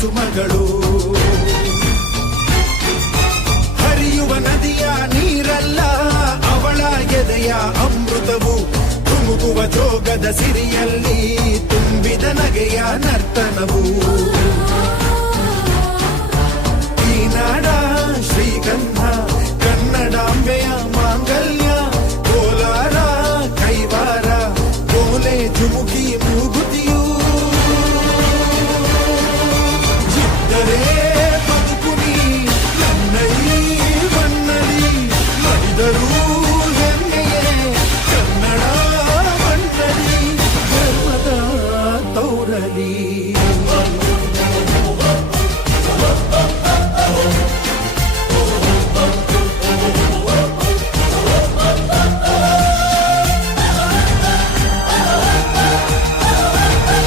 ಕುಸುಮಗಳು. ಹರಿಯುವ ನದಿಯ ನೀರಲ್ಲ ಅವಳ ಎದೆಯ ಅಮೃತವು. ತುಮುಕುವ ಜೋಗದ ಸಿರಿಯಲ್ಲಿ ತುಂಬಿದ ನಗೆಯ ನರ್ತನವು. ಈ ನಾಡ ಶ್ರೀಗಂಧ ಕನ್ನಡಾಂಬೆಯ ಮಾಂಗಲ್ಯ. ಕೋಲಾರ ಕೈವಾರ ಕೋಲೆ ಜುಮುಕಿ ಮೂಗುತಿಯು. ಇದ್ದರೆ ಬದುಕುನಿ ನನ್ನೈ ಮನ್ನಲಿ. ಮಡಿದರೂ ಹೆಮ್ಮೆಯೇ ಕನ್ನಡ ಮಣ್ಣಲಿ. ಧರ್ಮದ ತೌರಲಿ.